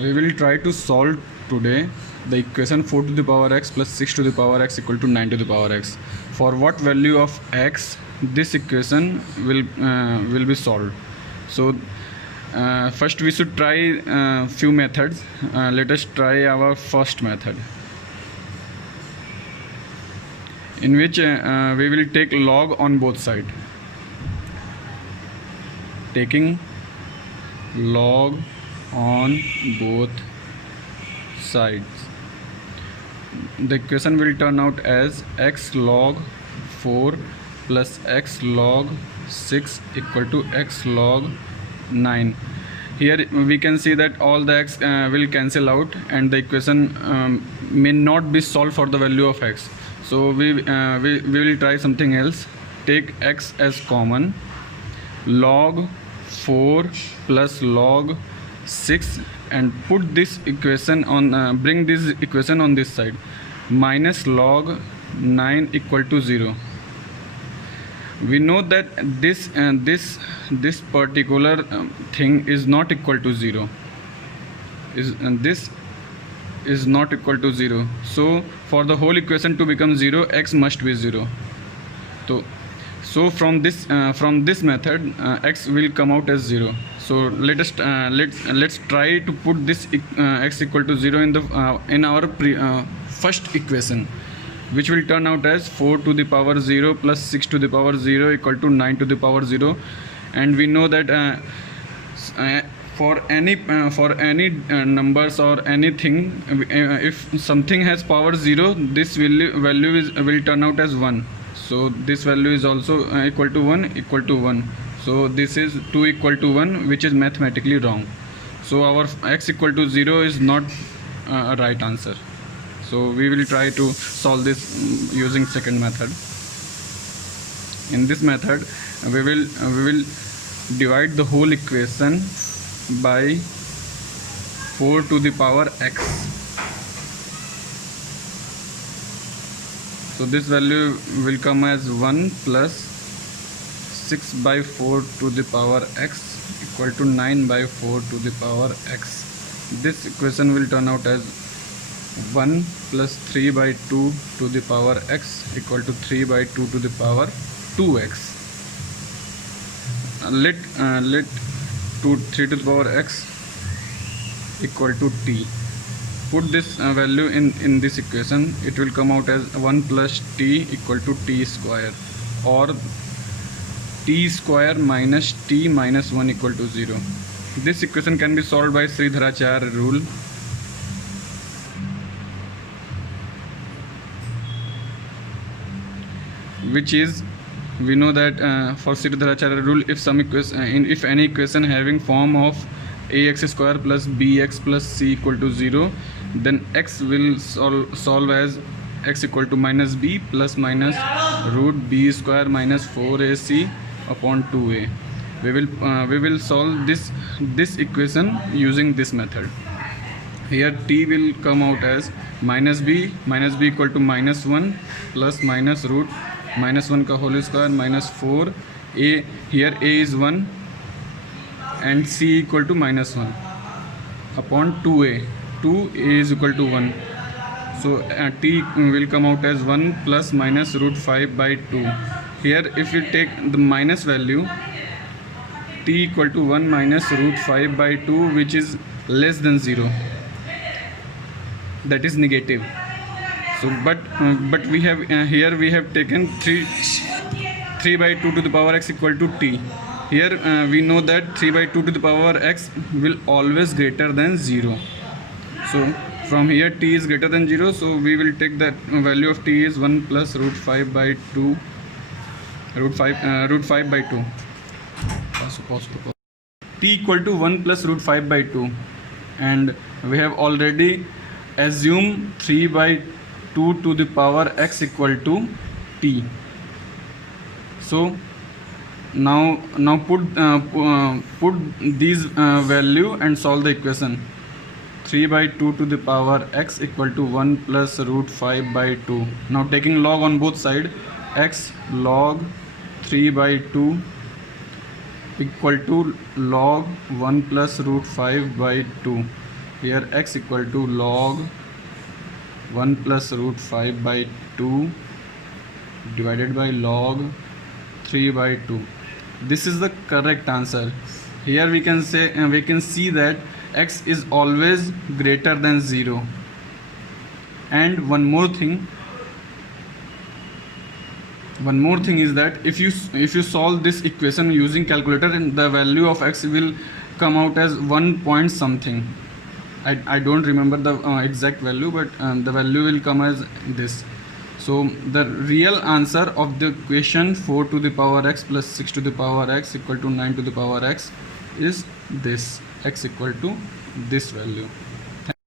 We will try to solve today the equation 4 to the power x plus 6 to the power x equal to 9 to the power x. For what value of x this equation will be solved. So first we should try few methods. Let us try our first method, in which we will take log on both sides. Taking log on both sides, the equation will turn out as x log 4 plus x log 6 equal to x log 9. Here we can see that all the x will cancel out and the equation may not be solved for the value of x. So we will try something else. Take x as common. Log 4 plus log 6 and put this equation on bring this equation on this side. Minus log 9 equal to 0. We know that this particular thing is not equal to 0. This is not equal to 0. So for the whole equation to become 0, x must be 0. So from this method, x will come out as 0. So let's try to put this x equal to 0 in our first equation, which will turn out as 4 to the power 0 plus 6 to the power 0 equal to 9 to the power 0. And we know that for any numbers or anything, if something has power 0, this value will turn out as 1. So this value is also equal to 1. So this is 2 equal to 1, which is mathematically wrong. So our x equal to 0 is not a right answer. So we will try to solve this using second method. In this method, we will divide the whole equation by 4 to the power x. So this value will come as 1 plus 6 by 4 to the power x equal to 9 by 4 to the power x. This equation will turn out as 1 plus 3 by 2 to the power x equal to 3 by 2 to the power 2x. Let 3 to the power x equal to t. Put this value in this equation. It will come out as 1 plus t equal to t square, or t square minus t minus 1 equal to 0. This equation can be solved by Sridharacharya rule. Which is, we know that for Sridharacharya rule, if any equation having form of ax square plus bx plus c equal to 0, then x will solve as x equal to minus b plus minus root b square minus 4ac upon 2a. We will solve this equation using this method. Here t will come out as minus b equal to minus 1 plus minus root minus 1 का whole square minus 4 a. Here a is 1 and c equal to minus 1 upon 2a. 2a is equal to 1. So t will come out as 1 plus minus root 5 by 2. Here if we take the minus value, t equal to 1 minus root 5 by 2, which is less than 0, that is negative. So but we have here we have taken 3 by 2 to the power x equal to t. Here we know that 3 by 2 to the power x will always greater than 0. So from here t is greater than 0, so we will take that value of t is 1 plus root 5 by 2, root 5 by 2. T equal to 1 plus root 5 by 2, and we have already assumed 3 by 2 to the power x equal to t. So now put these value and solve the equation. 3 by 2 to the power x equal to 1 plus root 5 by 2. Now taking log on both sides, x log 3 by 2 equal to log 1 plus root 5 by 2. here x equal to log 1 plus root 5 by 2 divided by log 3 by 2. This is the correct answer. Here we can say we can see that x is always greater than 0. And one more thing is that if you solve this equation using calculator, and the value of x will come out as 1 point something. I don't remember the exact value, but the value will come as this. So the real answer of the equation 4 to the power x plus 6 to the power x equal to 9 to the power x is this, x equal to this value.